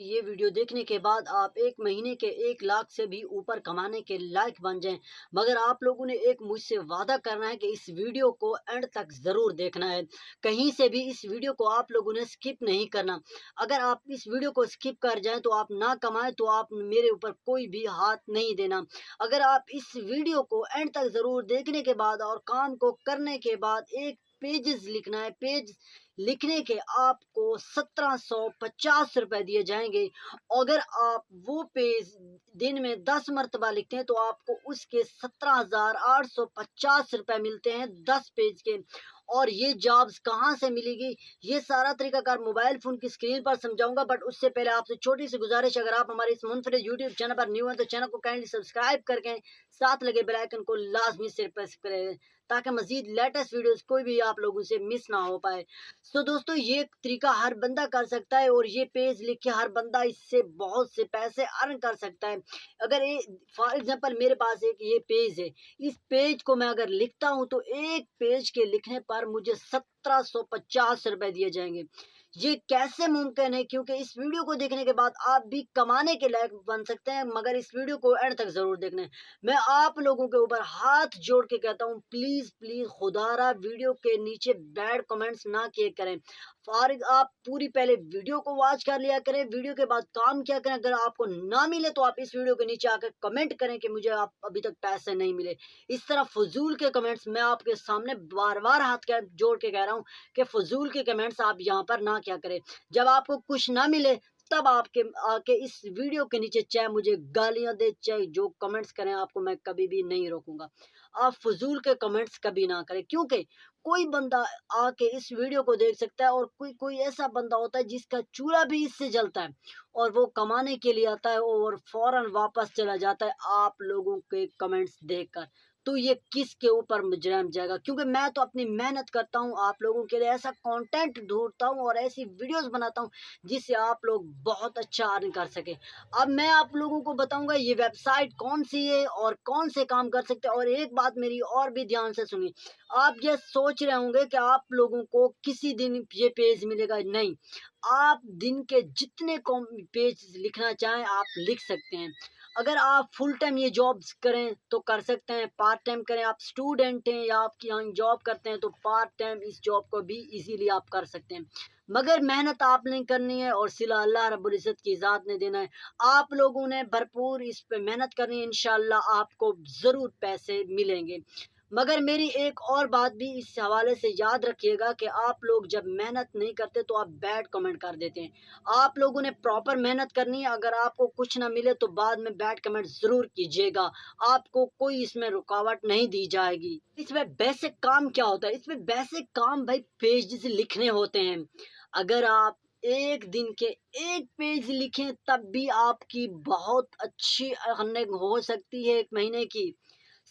ये वीडियो देखने के बाद आप 1 महीने के 1 लाख से भी ऊपर कमाने के लायक बन जाएँ। मगर आप लोगों ने एक मुझसे वादा करना है कि इस वीडियो को एंड तक ज़रूर देखना है। कहीं से भी इस वीडियो को आप लोगों ने स्किप नहीं करना। अगर आप इस वीडियो को स्किप कर जाएँ तो आप ना कमाएँ तो आप मेरे ऊपर कोई भी हाथ नहीं देना। अगर आप इस वीडियो को एंड तक ज़रूर देखने के बाद और काम को करने के बाद एक पेजेज़ लिखना है, पेज लिखने के आपको 1750 रुपए दिए जाएँगे। अगर आप वो पेज दिन में 10 मर्तबा लिखते हैं तो आपको उसके 17,850 रुपए मिलते हैं 10 पेज के। और ये जॉब्स कहाँ से मिलेगी, ये सारा तरीकाकार मोबाइल फ़ोन की स्क्रीन पर समझाऊँगा, बट उससे पहले आपसे छोटी-सी गुज़ारिश, अगर आप हमारे इस मुनफ़रिद यूट्यूब चैनल पर न्यू हैं तो चैनल को काइंडली सब्सक्राइब करके साथ लगे बेल आइकन को लाज़मी से प्रेस करें, ताकि मज़ीद लेटेस्ट वीडियोज़ कोई भी आप लोगों से मिस ना हो पाए। सो दोस्तों, ये तरीका हर बंदा कर सकता है और ये पेज लिख के हर बंदा इससे बहुत से पैसे अर्न कर सकता है। अगर ये फॉर एग्जांपल मेरे पास एक ये पेज है, इस पेज को मैं अगर लिखता हूँ तो एक पेज के लिखने पर मुझे 1750 रुपए दिए जाएँगे। ये कैसे मुमकिन है? क्योंकि इस वीडियो को देखने के बाद आप भी कमाने के लायक बन सकते हैं, मगर इस वीडियो को एंड तक ज़रूर देखना है। मैं आप लोगों के ऊपर हाथ जोड़ के कहता हूँ, प्लीज़ प्लीज़ खुदारा वीडियो के नीचे बैड कमेंट्स ना किए करें। फ़ारिग आप पूरी पहले वीडियो को वॉच कर लिया करें, वीडियो के बाद काम किया करें। अगर आपको ना मिले तो आप इस वीडियो के नीचे आकर कमेंट करें कि मुझे आप अभी तक पैसे नहीं मिले। इस तरह फ़ुज़ूल के कमेंट्स मैं आपके सामने बार-बार हाथ क जोड़ के कह रहा हूँ कि फ़ुज़ूल के कमेंट्स आप यहाँ पर ना किया करें। जब आपको कुछ ना मिले तब आपके आके इस वीडियो के नीचे चाहे मुझे गालियाँ दे, चाहे जो कमेंट्स करें, आपको मैं कभी भी नहीं रोकूँगा। आप फ़ुज़ूल के कमेंट्स कभी ना करें, क्योंकि कोई बंदा आके इस वीडियो को देख सकता है और कोई कोई ऐसा बंदा होता है जिसका चूल्हा भी इससे जलता है और वो कमाने के लिए आता है और फ़ौरन वापस चला जाता है आप लोगों के कमेंट्स देखकर। तो ये किसके ऊपर मुजरम जाएगा? क्योंकि मैं तो अपनी मेहनत करता हूँ, आप लोगों के लिए ऐसा कंटेंट ढूँढता हूँ और ऐसी वीडियोज़ बनाता हूँ जिससे आप लोग बहुत अच्छा अर्न कर सकें। अब मैं आप लोगों को बताऊँगा ये वेबसाइट कौन-सी है और कौन से काम कर सकते हैं। और एक बात मेरी और भी ध्यान से सुनिए। आप ये सोच रहे होंगे कि आप लोगों को किसी दिन ये पेज मिलेगा, नहीं। आप दिन के जितने कॉम पेज लिखना चाहें आप लिख सकते हैं। अगर आप फुल टाइम ये जॉब्स करें तो कर सकते हैं, पार्ट टाइम करें, आप स्टूडेंट हैं या आपकी यहाँ जॉब करते हैं तो पार्ट टाइम इस जॉब को भी इजीली आप कर सकते हैं। मगर मेहनत आपने करनी है और सिला अल्लाह रब्बुल इज़्ज़त की ज़ात ने देना है। आप लोगों ने भरपूर इस पे मेहनत करनी है, इंशाअल्लाह आपको ज़रूर पैसे मिलेंगे। मगर मेरी एक और बात भी इस हवाले से याद रखिएगा कि आप लोग जब मेहनत नहीं करते तो आप बैड कमेंट कर देते हैं। आप लोगों ने प्रॉपर मेहनत करनी है, अगर आपको कुछ ना मिले तो बाद में बैड कमेंट ज़रूर कीजिएगा। आपको कोई इसमें रुकावट नहीं दी जाएगी। इसमें बेसिक काम क्या होता है? इसमें बेसिक काम भाई पेजेज़ लिखने होते हैं। अगर आप एक दिन के 1 पेज लिखें तब भी आपकी बहुत अच्छी अर्निंग हो सकती है 1 महीने की।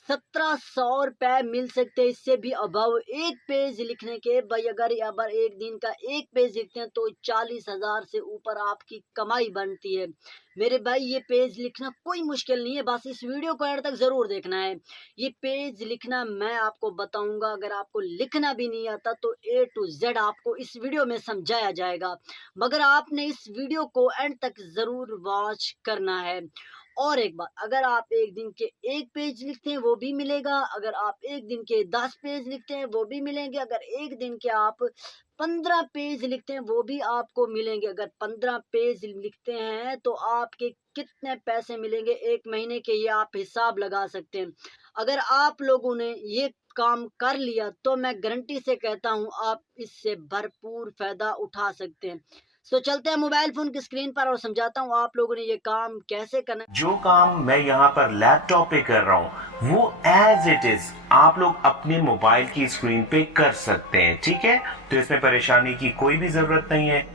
1700 रुपए मिल सकते हैं, इससे भी अबव एक पेज लिखने के। भाई अगर एक दिन का एक पेज लिखते हैं तो 40,000 से ऊपर आपकी कमाई बनती है। मेरे भाई ये पेज लिखना कोई मुश्किल नहीं है, बस इस वीडियो को एंड तक ज़रूर देखना है। ये पेज लिखना मैं आपको बताऊंगा, अगर आपको लिखना भी नहीं आता तो ए टू जेड आपको इस वीडियो में समझाया जाएगा। मगर आपने इस वीडियो को एंड तक ज़रूर वॉच करना है। और एक बात, अगर आप एक दिन के 1 पेज लिखते हैं वो भी मिलेगा, अगर आप एक दिन के 10 पेज लिखते हैं वो भी मिलेंगे, अगर एक दिन के आप 15 पेज लिखते हैं वो भी आपको मिलेंगे। अगर 15 पेज लिखते हैं तो आपके कितने पैसे मिलेंगे 1 महीने के, ये आप हिसाब लगा सकते हैं। अगर आप लोगों ने ये काम कर लिया तो मैं गारंटी से कहता हूँ आप इससे भरपूर फ़ायदा उठा सकते हैं। सो चलते हैं मोबाइल फ़ोन की स्क्रीन पर और समझाता हूँ आप लोगों ने ये काम कैसे करना है। जो काम मैं यहाँ पर लैपटॉप पे कर रहा हूँ वो एज इट इज आप लोग अपने मोबाइल की स्क्रीन पे कर सकते हैं, ठीक है। तो इसमें परेशानी की कोई भी जरूरत नहीं है।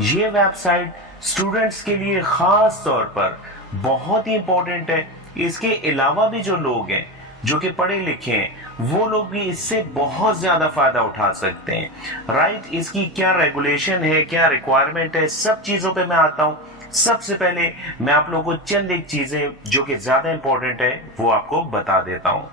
ये वेबसाइट स्टूडेंट्स के लिए खास तौर पर बहुत ही इंपॉर्टेंट है। इसके अलावा भी जो लोग हैं जो कि पढ़े लिखे हैं वो लोग भी इससे बहुत ज्यादा फायदा उठा सकते हैं, राइट। इसकी क्या रेगुलेशन है, क्या रिक्वायरमेंट है, सब चीजों पे मैं आता हूं। सबसे पहले मैं आप लोगों को चंद एक चीजें जो कि ज्यादा इंपॉर्टेंट है वो आपको बता देता हूं।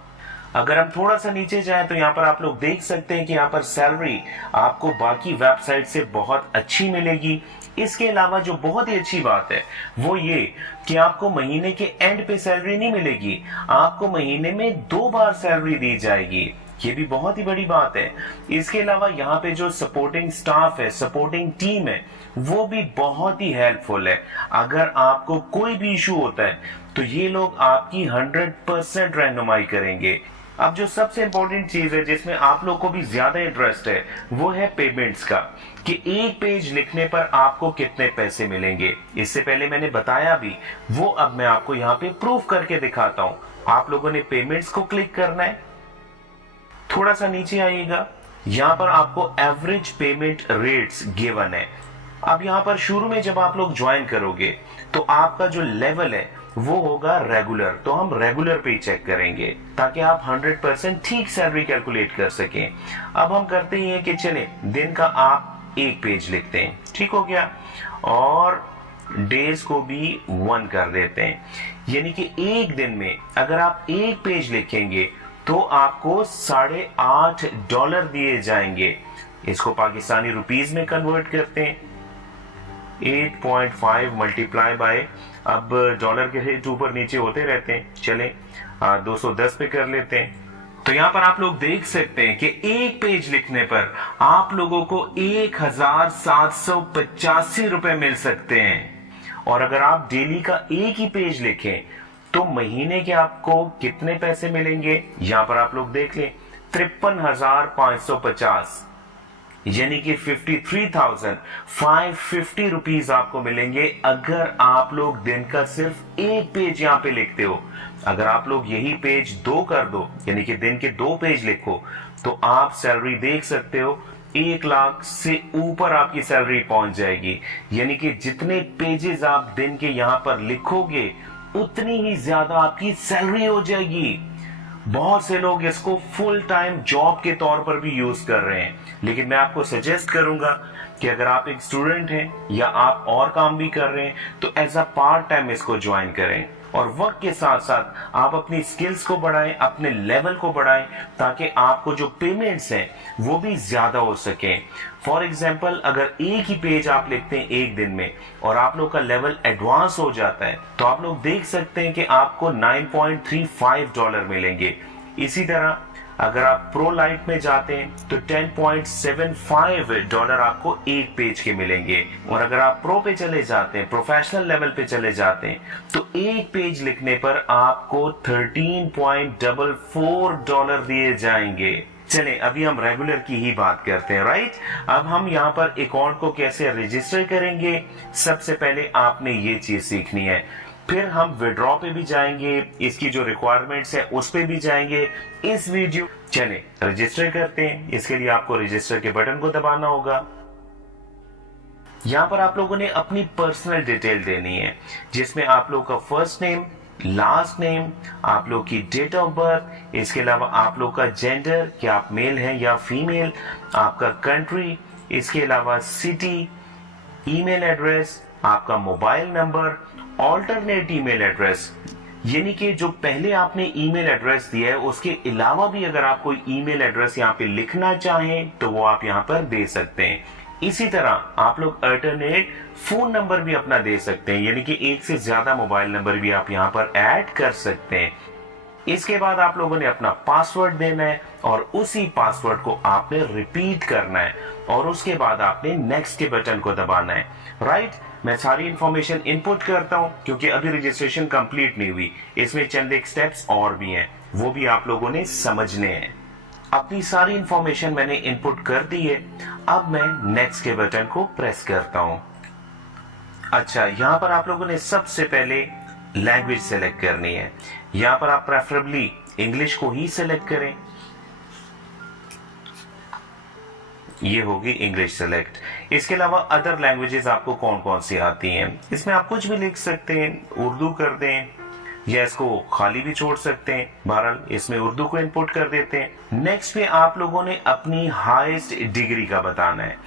अगर हम थोड़ा सा नीचे जाएं तो यहाँ पर आप लोग देख सकते हैं कि यहाँ पर सैलरी आपको बाकी वेबसाइट से बहुत अच्छी मिलेगी। इसके अलावा जो बहुत ही अच्छी बात है वो ये कि आपको महीने के एंड पे सैलरी नहीं मिलेगी, आपको महीने में 2 बार सैलरी दी जाएगी। ये भी बहुत ही बड़ी बात है। इसके अलावा यहाँ पे जो सपोर्टिंग स्टाफ है, सपोर्टिंग टीम है, वो भी बहुत ही हेल्पफुल है। अगर आपको कोई भी इशू होता है तो ये लोग आपकी 100% रहनुमाई करेंगे। अब जो सबसे इंपॉर्टेंट चीज है जिसमें आप लोग को भी ज्यादा इंटरेस्ट है वो है पेमेंट्स का, कि एक पेज लिखने पर आपको कितने पैसे मिलेंगे। इससे पहले मैंने बताया भी, वो अब मैं आपको यहाँ पे प्रूफ करके दिखाता हूँ। आप लोगों ने पेमेंट्स को क्लिक करना है, थोड़ा सा नीचे आइएगा, यहाँ पर आपको एवरेज पेमेंट रेट्स गिवन है। अब यहाँ पर शुरू में जब आप लोग ज्वाइन करोगे तो आपका जो लेवल है वो होगा रेगुलर, तो हम रेगुलर पे चेक करेंगे ताकि आप 100% ठीक सैलरी कैलकुलेट कर सकें। अब हम करते ही हैं कि चले दिन का आप एक पेज लिखते हैं, ठीक हो गया, और डेज को भी 1 कर देते हैं, यानी कि एक दिन में अगर आप एक पेज लिखेंगे तो आपको $8.5 दिए जाएंगे। इसको पाकिस्तानी रुपीस में कन्वर्ट करते हैं, 8.5 मल्टीप्लाई बाय, अब डॉलर के रेट ऊपर नीचे होते रहते हैं, चलें 210 पे कर लेते हैं। तो यहाँ पर आप लोग देख सकते हैं कि एक पेज लिखने पर आप लोगों को 1785 रुपए मिल सकते हैं। और अगर आप डेली का एक ही पेज लिखें तो महीने के आपको कितने पैसे मिलेंगे, यहां पर आप लोग देख लें, 53,550, यानी कि 53,550 रुपीज आपको मिलेंगे अगर आप लोग दिन का सिर्फ एक पेज यहां पे लिखते हो। अगर आप लोग यही पेज 2 कर दो, यानी कि दिन के 2 पेज लिखो, तो आप सैलरी देख सकते हो 1 लाख से ऊपर आपकी सैलरी पहुंच जाएगी। यानी कि जितने पेजेस आप दिन के यहां पर लिखोगे उतनी ही ज्यादा आपकी सैलरी हो जाएगी। बहुत से लोग इसको फुल टाइम जॉब के तौर पर भी यूज कर रहे हैं, लेकिन मैं आपको सजेस्ट करूंगा कि अगर आप एक स्टूडेंट हैं या आप और काम भी कर रहे हैं तो एज अ पार्ट टाइम इसको ज्वाइन करें, और वक्त के साथ साथ आप अपनी स्किल्स को बढ़ाएं, अपने लेवल को बढ़ाएं, ताकि आपको जो पेमेंट्स हैं वो भी ज्यादा हो सके। फॉर एग्जाम्पल, अगर एक ही पेज आप लिखते हैं एक दिन में और आप लोग का लेवल एडवांस हो जाता है तो आप लोग देख सकते हैं कि आपको $9.35 मिलेंगे। इसी तरह अगर आप प्रो लाइट में जाते हैं तो $10.75 आपको एक पेज के मिलेंगे, और अगर आप प्रो पे चले जाते हैं, प्रोफेशनल लेवल पे चले जाते हैं, तो एक पेज लिखने पर आपको $13.44 दिए जाएंगे। चलें अभी हम रेगुलर की ही बात करते हैं, राइट। अब हम यहाँ पर अकाउंट को कैसे रजिस्टर करेंगे, सबसे पहले आपने ये चीज सीखनी है। फिर हम विड्रॉ पे भी जाएंगे, इसकी जो रिक्वायरमेंट्स है उस पे भी जाएंगे इस वीडियो। चलें रजिस्टर करते हैं। इसके लिए आपको रजिस्टर के बटन को दबाना होगा। यहाँ पर आप लोगों ने अपनी पर्सनल डिटेल देनी है, जिसमें आप लोग का फर्स्ट नेम, लास्ट नेम, आप लोग की डेट ऑफ बर्थ, इसके अलावा आप लोग का जेंडर, कि आप मेल हैं या फीमेल, आपका कंट्री, इसके अलावा सिटी, ईमेल एड्रेस, आपका mobile number, alternate email address, यानी कि जो पहले आपने ईमेल एड्रेस दिया है उसके अलावा भी अगर आप कोई ईमेल एड्रेस यहाँ पे लिखना चाहें तो वो आप यहाँ पर दे सकते हैं। इसी तरह आप लोग अल्टरनेट फोन नंबर भी अपना दे सकते हैं, यानी कि एक से ज्यादा मोबाइल नंबर भी आप यहाँ पर ऐड कर सकते हैं। इसके बाद आप लोगों ने अपना पासवर्ड देना है और उसी पासवर्ड को आपने रिपीट करना है, और उसके बाद आपने नेक्स्ट के बटन को दबाना है, राइट। मैं सारी इंफॉर्मेशन इनपुट करता हूं क्योंकि अभी रजिस्ट्रेशन कंप्लीट नहीं हुई, इसमें चंद एक स्टेप्स और भी हैं, वो भी आप लोगों ने समझने हैं। अपनी सारी इंफॉर्मेशन मैंने इनपुट कर दी है, अब मैं नेक्स्ट के बटन को प्रेस करता हूं। अच्छा, यहां पर आप लोगों ने सबसे पहले लैंग्वेज सेलेक्ट करनी है। यहां पर आप प्रेफरेबली इंग्लिश को ही सेलेक्ट करें, ये होगी इंग्लिश सेलेक्ट। इसके अलावा अदर लैंग्वेजेस आपको कौन कौन सी आती हैं, इसमें आप कुछ भी लिख सकते हैं, उर्दू कर दें, या इसको खाली भी छोड़ सकते हैं। बहरहाल इसमें उर्दू को इनपुट कर देते हैं। नेक्स्ट में आप लोगों ने अपनी हाईएस्ट डिग्री का बताना है।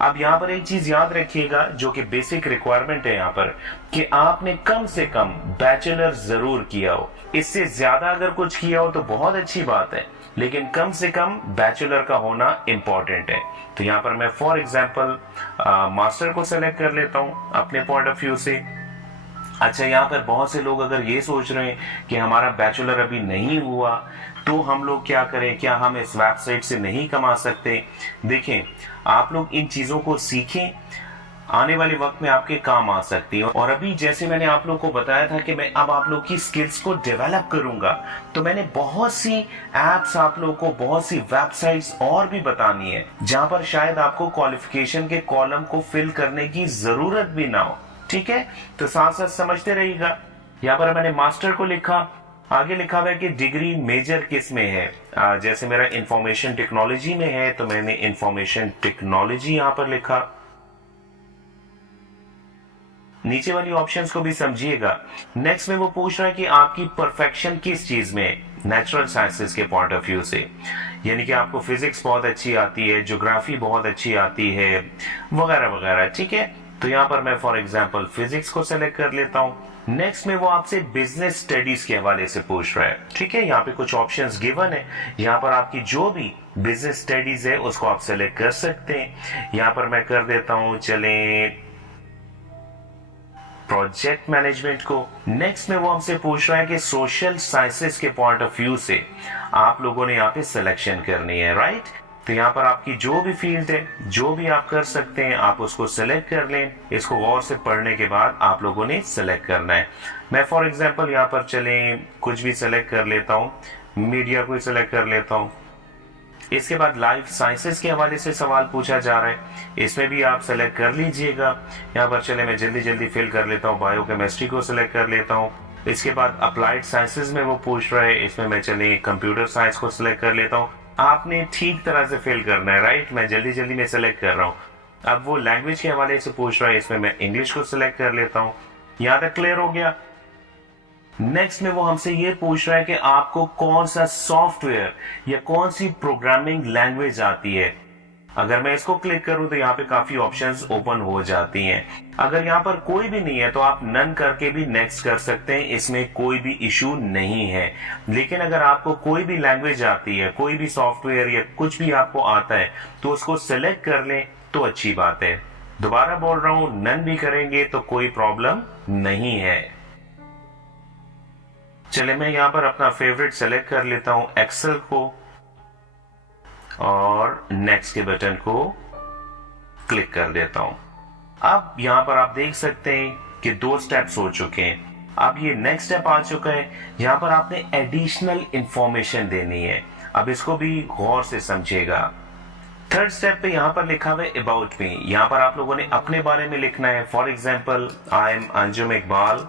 अब यहाँ पर एक चीज याद रखिएगा जो कि बेसिक रिक्वायरमेंट है यहाँ पर, कि आपने कम से कम बैचलर जरूर किया हो। इससे ज्यादा अगर कुछ किया हो तो बहुत अच्छी बात है, लेकिन कम से कम बैचलर का होना इंपॉर्टेंट है। तो यहाँ पर मैं फॉर एग्जांपल मास्टर को सेलेक्ट कर लेता हूँ अपने पॉइंट ऑफ व्यू से। अच्छा, यहाँ पर बहुत से लोग अगर ये सोच रहे हैं कि हमारा बैचलर अभी नहीं हुआ तो हम लोग क्या करें, क्या हम इस वेबसाइट से नहीं कमा सकते? देखें, आप लोग इन चीजों को सीखें, आने वाले वक्त में आपके काम आ सकती है। और अभी जैसे मैंने आप लोग को बताया था कि मैं अब आप लोग की स्किल्स को डेवलप करूंगा, तो मैंने बहुत सी एप्स आप लोग को, बहुत सी वेबसाइट्स और भी बतानी है जहां पर शायद आपको क्वालिफिकेशन के कॉलम को फिल करने की जरूरत भी ना हो। ठीक है, तो साथ साथ समझते रहिएगा। यहाँ पर मैंने मास्टर को लिखा, आगे लिखा हुआ है कि डिग्री मेजर किस में है। जैसे मेरा इंफॉर्मेशन टेक्नोलॉजी में है तो मैंने इंफॉर्मेशन टेक्नोलॉजी यहाँ पर लिखा। नीचे वाली ऑप्शंस को भी समझिएगा। नेक्स्ट में वो पूछ रहा है कि आपकी परफेक्शन किस चीज में है, नेचुरल साइंसेस के पॉइंट ऑफ व्यू से, यानी कि आपको फिजिक्स बहुत अच्छी आती है, ज्योग्राफी बहुत अच्छी आती है, वगैरह वगैरह। ठीक है, तो यहाँ पर मैं फॉर एग्जांपल फिजिक्स को सेलेक्ट कर लेता हूँ। नेक्स्ट में वो आपसे बिजनेस स्टडीज के हवाले से पूछ रहा है। ठीक है, यहाँ पे कुछ ऑप्शंस गिवन है, यहाँ पर आपकी जो भी बिजनेस स्टडीज है उसको आप सेलेक्ट कर सकते हैं। यहाँ पर मैं कर देता हूँ, चले प्रोजेक्ट मैनेजमेंट को। नेक्स्ट में वो हमसे पूछ रहा है कि सोशल साइंसेस के पॉइंट ऑफ व्यू से आप लोगों ने यहाँ पे सिलेक्शन करनी है, राइट? तो यहाँ पर आपकी जो भी फील्ड है, जो भी आप कर सकते हैं, आप उसको सिलेक्ट कर लें। इसको गौर से पढ़ने के बाद आप लोगों ने सिलेक्ट करना है। मैं फॉर एग्जांपल यहाँ पर चले कुछ भी सिलेक्ट कर लेता हूँ, मीडिया को सिलेक्ट कर लेता हूँ। इसके बाद लाइफ साइंसेस के हवाले से सवाल पूछा जा रहा है, इसमें भी आप सेलेक्ट कर लीजिएगा। यहाँ पर चले मैं जल्दी जल्दी फिल कर लेता हूँ, बायोकेमिस्ट्री को सिलेक्ट कर लेता हूँ। इसके बाद अप्लाइड साइंसेस में वो पूछ रहा है, इसमें मैं चले कंप्यूटर साइंस को सिलेक्ट कर लेता हूँ। आपने ठीक तरह से फिल करना है, राइट? मैं जल्दी जल्दी में सिलेक्ट कर रहा हूँ। अब वो लैंग्वेज के हवाले से पूछ रहा है, इसमें मैं इंग्लिश को सिलेक्ट कर लेता हूँ। यहाँ तक क्लियर हो गया? नेक्स्ट में वो हमसे ये पूछ रहा है कि आपको कौन सा सॉफ्टवेयर या कौन सी प्रोग्रामिंग लैंग्वेज आती है। अगर मैं इसको क्लिक करूं तो यहाँ पे काफी ऑप्शंस ओपन हो जाती हैं। अगर यहाँ पर कोई भी नहीं है तो आप नन करके भी नेक्स्ट कर सकते हैं, इसमें कोई भी इशू नहीं है। लेकिन अगर आपको कोई भी लैंग्वेज आती है, कोई भी सॉफ्टवेयर या कुछ भी आपको आता है तो उसको सिलेक्ट कर लें तो अच्छी बात है। दोबारा बोल रहा हूं, नन भी करेंगे तो कोई प्रॉब्लम नहीं है। चले मैं यहाँ पर अपना फेवरेट सेलेक्ट कर लेता हूं, एक्सेल को, और नेक्स्ट के बटन को क्लिक कर देता हूं। अब यहां पर आप देख सकते हैं कि 2 स्टेप्स हो चुके हैं। अब ये नेक्स्ट स्टेप आ चुका है, यहां पर आपने एडिशनल इंफॉर्मेशन देनी है। अब इसको भी गौर से समझिएगा। थर्ड स्टेप पे यहां पर लिखा हुआ है अबाउट मी। यहां पर आप लोगों ने अपने बारे में लिखना है। For example, I am Anjum Iqbal,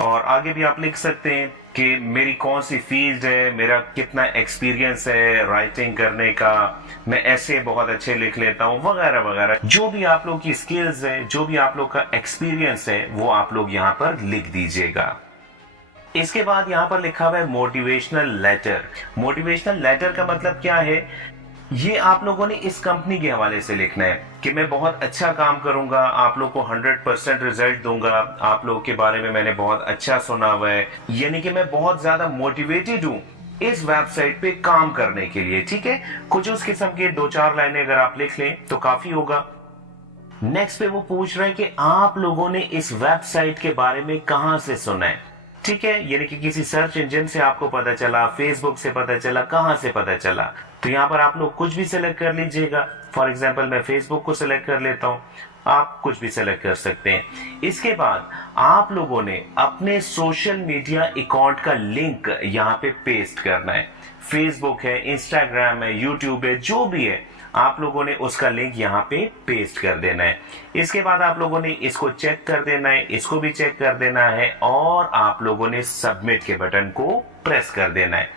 और आगे भी आप लिख सकते हैं कि मेरी कौन सी फील्ड है, मेरा कितना एक्सपीरियंस है राइटिंग करने का, मैं ऐसे बहुत अच्छे लिख लेता हूं, वगैरह वगैरह। जो भी आप लोग की स्किल्स है, जो भी आप लोग का एक्सपीरियंस है, वो आप लोग यहां पर लिख दीजिएगा। इसके बाद यहां पर लिखा हुआ है मोटिवेशनल लेटर। मोटिवेशनल लेटर का मतलब क्या है? ये आप लोगों ने इस कंपनी के हवाले से लिखना है कि मैं बहुत अच्छा काम करूंगा, आप लोग को 100% रिजल्ट दूंगा, आप लोग के बारे में मैंने बहुत अच्छा सुना हुआ है, यानी कि मैं बहुत ज्यादा मोटिवेटेड हूं इस वेबसाइट पे काम करने के लिए। ठीक है, कुछ उस किस्म के 2-4 लाइनें अगर आप लिख लें तो काफी होगा। नेक्स्ट पे वो पूछ रहे हैं कि आप लोगों ने इस वेबसाइट के बारे में कहां से सुना है। ठीक है, यानी कि किसी सर्च इंजन से आपको पता चला, फेसबुक से पता चला, कहां से पता चला। तो यहाँ पर आप लोग कुछ भी सिलेक्ट कर लीजिएगा। फॉर एग्जाम्पल मैं फेसबुक को सिलेक्ट कर लेता हूँ, आप कुछ भी सिलेक्ट कर सकते हैं। इसके बाद आप लोगों ने अपने सोशल मीडिया अकाउंट का लिंक यहाँ पे पेस्ट करना है। फेसबुक है, इंस्टाग्राम है, यूट्यूब है, जो भी है, आप लोगों ने उसका लिंक यहाँ पे पेस्ट कर देना है। इसके बाद आप लोगों ने इसको चेक कर देना है, इसको भी चेक कर देना है, और आप लोगों ने सबमिट के बटन को प्रेस कर देना है।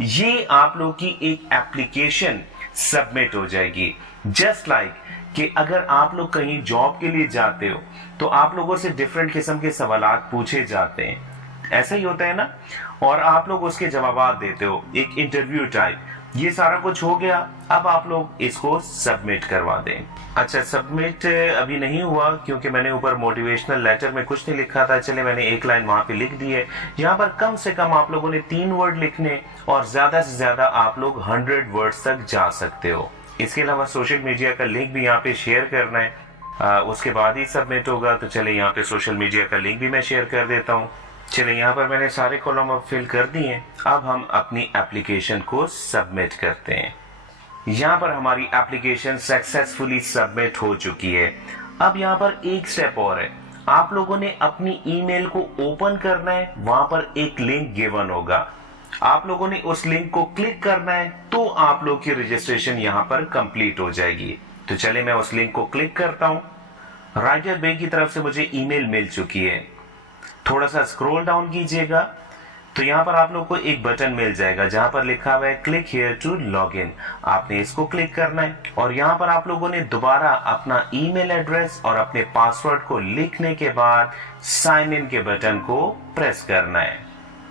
ये आप लोग की एक एप्लीकेशन सबमिट हो जाएगी। जस्ट लाइक कि अगर आप लोग कहीं जॉब के लिए जाते हो तो आप लोगों से डिफरेंट किस्म के सवालात पूछे जाते हैं। ऐसा ही होता है ना, और आप लोग उसके जवाब देते हो, एक इंटरव्यू टाइप। ये सारा कुछ हो गया, अब आप लोग इसको सबमिट करवा दें। अच्छा, सबमिट अभी नहीं हुआ क्योंकि मैंने ऊपर मोटिवेशनल लेटर में कुछ नहीं लिखा था, चले मैंने एक लाइन वहां पे लिख दी है। यहाँ पर कम से कम आप लोगों ने 3 वर्ड लिखने और ज्यादा से ज्यादा आप लोग 100 वर्ड्स तक जा सकते हो। इसके अलावा सोशल मीडिया का लिंक भी यहाँ पे शेयर करना है, उसके बाद ही सबमिट होगा। तो चले यहाँ पे सोशल मीडिया का लिंक भी मैं शेयर कर देता हूँ। चलिए, यहाँ पर मैंने सारे कॉलम अब फिल कर दिए हैं। अब हम अपनी एप्लीकेशन को सबमिट करते हैं। यहाँ पर हमारी एप्लीकेशन सक्सेसफुली सबमिट हो चुकी है। अब यहाँ पर एक स्टेप और है, आप लोगों ने अपनी ईमेल को ओपन करना है। वहां पर एक लिंक गिवन होगा, आप लोगों ने उस लिंक को क्लिक करना है, तो आप लोग की रजिस्ट्रेशन यहाँ पर कंप्लीट हो जाएगी। तो चले मैं उस लिंक को क्लिक करता हूँ। राइटर बैंक की तरफ से मुझे ईमेल मिल चुकी है। थोड़ा सा स्क्रॉल डाउन कीजिएगा तो यहाँ पर आप लोग को एक बटन मिल जाएगा जहां पर लिखा हुआ है click here to log in. आपने इसको क्लिक करना है और यहाँ पर आप लोगों ने दोबारा अपना ईमेल एड्रेस और अपने पासवर्ड को लिखने के बाद साइन इन के बटन को प्रेस करना है।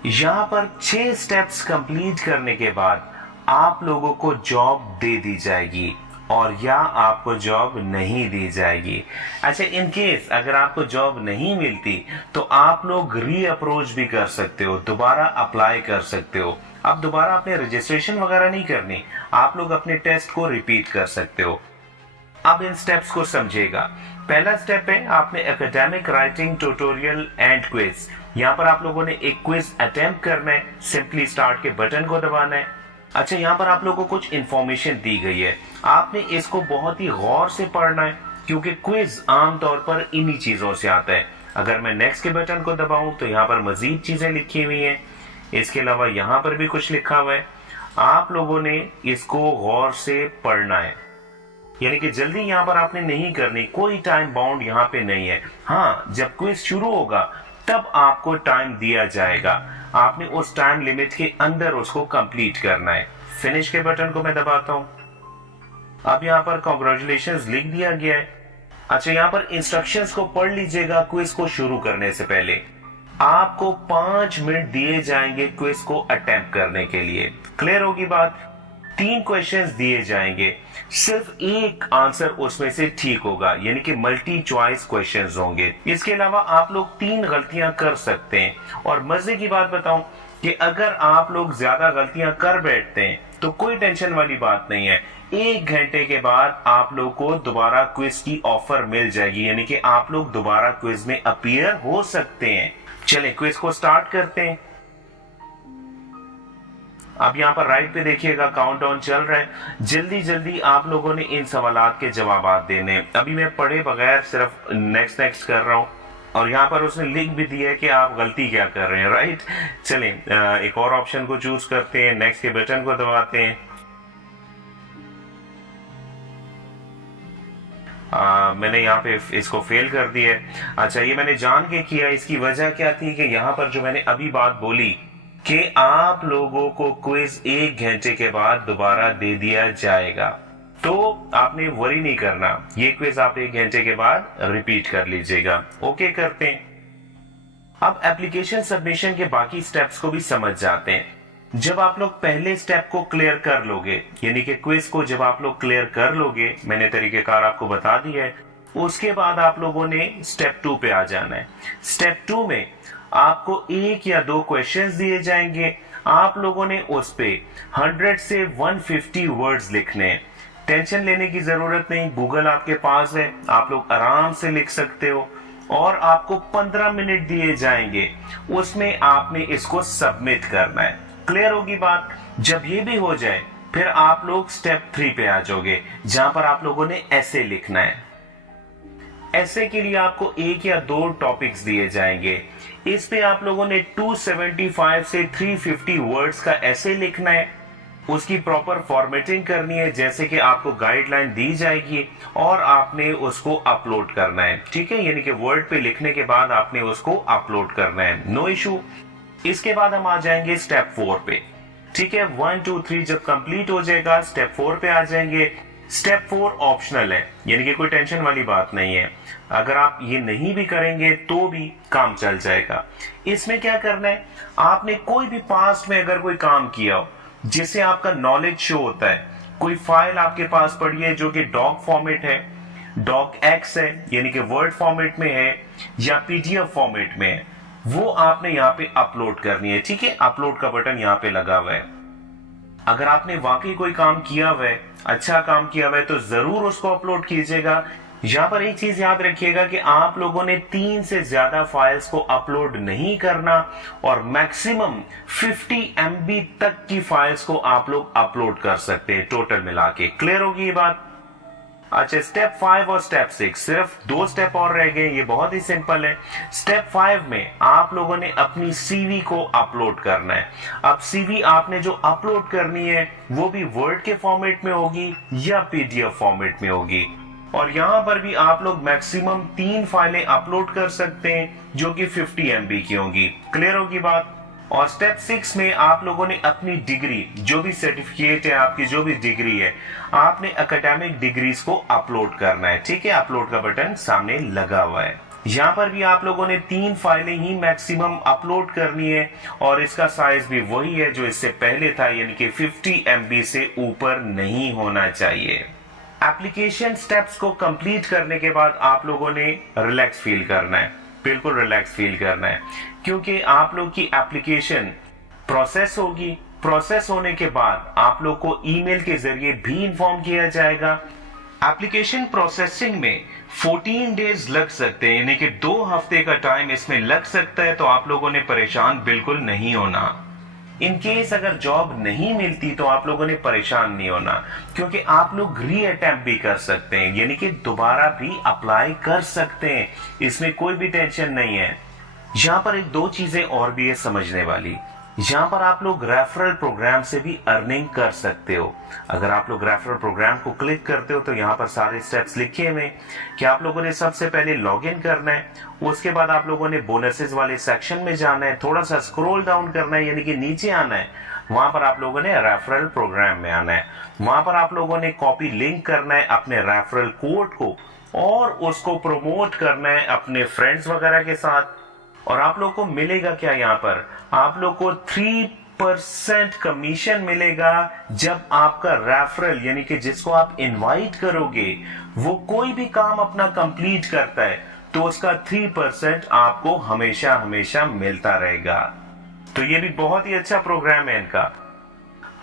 यहाँ पर 6 स्टेप्स कंप्लीट करने के बाद आप लोगों को जॉब दे दी जाएगी और या आपको जॉब नहीं दी जाएगी। अच्छा, इन केस अगर आपको जॉब नहीं मिलती तो आप लोग री अप्रोच भी कर सकते हो, दोबारा अप्लाई कर सकते हो। अब दोबारा अपने रजिस्ट्रेशन वगैरह नहीं करनी, आप लोग अपने टेस्ट को रिपीट कर सकते हो। अब इन स्टेप्स को समझिएगा। पहला स्टेप है, आपने academic writing tutorial and quiz. यहाँ पर आप लोगों ने एक क्विज अटेम्प्ट करना है, सिंपली स्टार्ट के बटन को दबाना है। अच्छा, यहाँ पर आप लोगों को कुछ इंफॉर्मेशन दी गई है, आपने इसको बहुत ही गौर से पढ़ना है क्योंकि क्विज आमतौर पर इन्हीं चीजों से आता है। अगर मैं नेक्स्ट के बटन को दबाऊं तो यहाँ पर मजीद चीजें लिखी हुई हैं, इसके अलावा यहाँ पर भी कुछ लिखा हुआ है। आप लोगों ने इसको गौर से पढ़ना है, यानी कि जल्दी यहाँ पर आपने नहीं करनी, कोई टाइम बाउंड यहाँ पे नहीं है। हाँ, जब क्विज शुरू होगा तब आपको टाइम दिया जाएगा, आपने उस टाइम लिमिट के अंदर उसको कंप्लीट करना है। फिनिश के बटन को मैं दबाता हूं। अब यहाँ पर कांग्रेचुलेशंस लिख दिया गया है। अच्छा, यहाँ पर इंस्ट्रक्शंस को पढ़ लीजिएगा। क्विज को शुरू करने से पहले आपको 5 मिनट दिए जाएंगे क्विज को अटेम्प्ट करने के लिए। क्लियर होगी बात? 3 क्वेश्चंस दिए जाएंगे, सिर्फ एक आंसर उसमें से ठीक होगा, यानी कि मल्टी चॉइस क्वेश्चंस होंगे। इसके अलावा आप लोग 3 गलतियां कर सकते हैं। और मजे की बात बताऊं कि अगर आप लोग ज्यादा गलतियां कर बैठते हैं तो कोई टेंशन वाली बात नहीं है। 1 घंटे के बाद आप लोग को दोबारा क्विज की ऑफर मिल जाएगी, यानी कि आप लोग दोबारा क्विज में अपीयर हो सकते हैं। चले क्विज को स्टार्ट करते हैं। अब यहाँ पर राइट पे देखिएगा काउंटडाउन चल रहा है। जल्दी जल्दी आप लोगों ने इन सवालात के जवाब देने। अभी मैं पढ़े बगैर सिर्फ नेक्स्ट कर रहा हूँ और यहाँ पर उसने लिख भी दिया है कि आप गलती क्या कर रहे हैं। राइट, चलें एक और ऑप्शन को चूज करते हैं, नेक्स्ट के बटन को दबाते हैं। मैंने यहाँ पे इसको फेल कर दिया है। अच्छा, ये मैंने जान के किया। इसकी वजह क्या थी कि यहाँ पर जो मैंने अभी बात बोली कि आप लोगों को क्विज 1 घंटे के बाद दोबारा दे दिया जाएगा, तो आपने वरी नहीं करना, ये क्विज आप 1 घंटे के बाद रिपीट कर लीजिएगा। ओके करते हैं। अब एप्लीकेशन सबमिशन के बाकी स्टेप्स को भी समझ जाते हैं। जब आप लोग पहले स्टेप को क्लियर कर लोगे, यानी कि क्विज को जब आप लोग क्लियर कर लोगे, मैंने तरीकेकार आपको बता दिया है, उसके बाद आप लोगों ने स्टेप 2 पे आ जाना है। स्टेप 2 में आपको 1 या 2 क्वेश्चंस दिए जाएंगे, आप लोगों ने उस पे 100 से 150 वर्ड्स लिखने हैं। टेंशन लेने की जरूरत नहीं, गूगल आपके पास है, आप लोग आराम से लिख सकते हो। और आपको 15 मिनट दिए जाएंगे, उसमें आपने इसको सबमिट करना है। क्लियर होगी बात? जब ये भी हो जाए फिर आप लोग स्टेप 3 पे आ जाओगे, जहां पर आप लोगों ने ऐसे लिखना है। ऐसे के लिए आपको 1 या 2 टॉपिक्स दिए जाएंगे, इस पे आप लोगों ने 275 से 350 वर्ड्स का ऐसे लिखना है। उसकी प्रॉपर फॉर्मेटिंग करनी है, जैसे कि आपको गाइडलाइन दी जाएगी और आपने उसको अपलोड करना है। ठीक है, यानी कि वर्ड पे लिखने के बाद आपने उसको अपलोड करना है, नो इशू। इसके बाद हम आ जाएंगे स्टेप 4 पे। ठीक है, 1 2 3 जब कंप्लीट हो जाएगा, स्टेप 4 पे आ जाएंगे। स्टेप 4 ऑप्शनल है, यानी कि कोई टेंशन वाली बात नहीं है। अगर आप ये नहीं भी करेंगे तो भी काम चल जाएगा। इसमें क्या करना है, आपने कोई भी पास्ट में अगर कोई काम किया हो जिससे आपका नॉलेज शो होता है, कोई फाइल आपके पास पड़ी है जो कि डॉक फॉर्मेट है, डॉक एक्स है यानी कि वर्ड फॉर्मेट में है, या पीडीएफ फॉर्मेट में है, वो आपने यहाँ पे अपलोड करनी है। ठीक है, अपलोड का बटन यहाँ पे लगा हुआ है। अगर आपने वाकई कोई काम किया हुआ है, अच्छा काम किया हुआ है, तो जरूर उसको अपलोड कीजिएगा। यहां पर एक चीज याद रखिएगा कि आप लोगों ने 3 से ज्यादा फाइल्स को अपलोड नहीं करना और मैक्सिमम 50 MB तक की फाइल्स को आप लोग अपलोड कर सकते हैं टोटल मिला के। क्लियर होगी ये बात? अच्छा, स्टेप 5 और स्टेप 6 सिर्फ 2 स्टेप और रह गए। ये बहुत ही सिंपल है। स्टेप 5 में आप लोगों ने अपनी सीवी को अपलोड करना है। अब सीवी आपने जो अपलोड करनी है वो भी वर्ड के फॉर्मेट में होगी या पीडीएफ फॉर्मेट में होगी, और यहां पर भी आप लोग मैक्सिमम 3 फाइलें अपलोड कर सकते हैं जो कि 50 MB की होंगी। क्लियर होगी बात? और स्टेप 6 में आप लोगों ने अपनी डिग्री, जो भी सर्टिफिकेट है आपकी, जो भी डिग्री है, आपने एकेडमिक डिग्रीज को अपलोड करना है। ठीक है, अपलोड का बटन सामने लगा हुआ है। यहां पर भी आप लोगों ने 3 फाइलें ही मैक्सिमम अपलोड करनी है और इसका साइज भी वही है जो इससे पहले था, यानी कि 50 MB से ऊपर नहीं होना चाहिए। एप्लीकेशन स्टेप्स को कंप्लीट करने के बाद आप लोगों ने रिलैक्स फील करना है, बिल्कुल रिलैक्स फील करना है, क्योंकि आप लोग की एप्लीकेशन प्रोसेस होगी। प्रोसेस होने के बाद आप लोग को ईमेल के जरिए भी इन्फॉर्म किया जाएगा। एप्लीकेशन प्रोसेसिंग में 14 डेज लग सकते हैं, यानी कि 2 हफ्ते का टाइम इसमें लग सकता है, तो आप लोगों ने परेशान बिल्कुल नहीं होना। इन केस अगर जॉब नहीं मिलती तो आप लोगों ने परेशान नहीं होना, क्योंकि आप लोग री अटेम्प्ट भी कर सकते हैं, यानी कि दोबारा भी अप्लाई कर सकते हैं। इसमें कोई भी टेंशन नहीं है। यहां पर 2 चीजें और भी है समझने वाली। यहां पर आप लोग रेफरल प्रोग्राम से भी अर्निंग कर सकते हो। अगर आप लोग रेफरल प्रोग्राम को क्लिक करते हो तो यहां पर सारे स्टेप्स लिखे हुए कि आप लोगों ने सबसे पहले लॉगिन करना है, उसके बाद आप लोगों ने बोनसेस वाले सेक्शन में जाना है, थोड़ा सा स्क्रॉल डाउन करना है, यानी कि नीचे आना है। वहां पर आप लोगों ने रेफरल प्रोग्राम में आना है। वहां पर आप लोगों ने कॉपी लिंक करना है अपने रेफरल कोड को और उसको प्रमोट करना है अपने फ्रेंड्स वगैरह के साथ। और आप लोग को मिलेगा क्या, यहाँ पर आप लोग को 3% कमीशन मिलेगा जब आपका रेफरल, यानी कि जिसको आप इनवाइट करोगे, वो कोई भी काम अपना कंप्लीट करता है तो उसका 3% आपको हमेशा हमेशा मिलता रहेगा। तो ये भी बहुत ही अच्छा प्रोग्राम है इनका।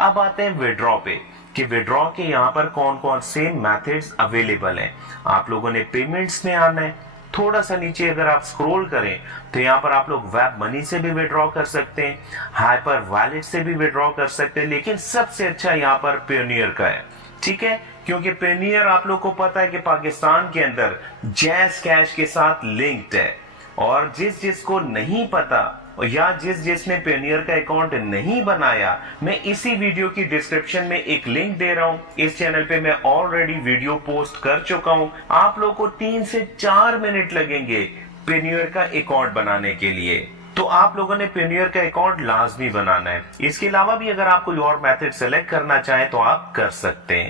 अब आते हैं विड्रॉ पे कि विड्रॉ के यहाँ पर कौन कौन से मेथड्स अवेलेबल हैं। आप लोगों ने पेमेंट्स में आना है। थोड़ा सा नीचे अगर आप स्क्रॉल करें तो यहाँ पर आप लोग वेब मनी से भी विड्रॉ कर सकते हैं, हाइपर वॉलेट से भी विड्रॉ कर सकते हैं, लेकिन सबसे अच्छा यहाँ पर पेयोनियर का है। ठीक है, क्योंकि पेयोनियर आप लोग को पता है कि पाकिस्तान के अंदर जैज़ कैश के साथ लिंक्ड है, और जिसको नहीं पता या जिसने पेयोनियर का अकाउंट नहीं बनाया, मैं इसी वीडियो की डिस्क्रिप्शन में एक लिंक दे रहा हूं। इस चैनल पे मैं ऑलरेडी वीडियो पोस्ट कर चुका हूं। आप लोग को 3 से 4 मिनट लगेंगे पेयोनियर का अकाउंट बनाने के लिए, तो आप लोगों ने पेयोनियर का अकाउंट लाजमी बनाना है। इसके अलावा भी अगर आप कोई और मेथड सेलेक्ट करना चाहें तो आप कर सकते हैं।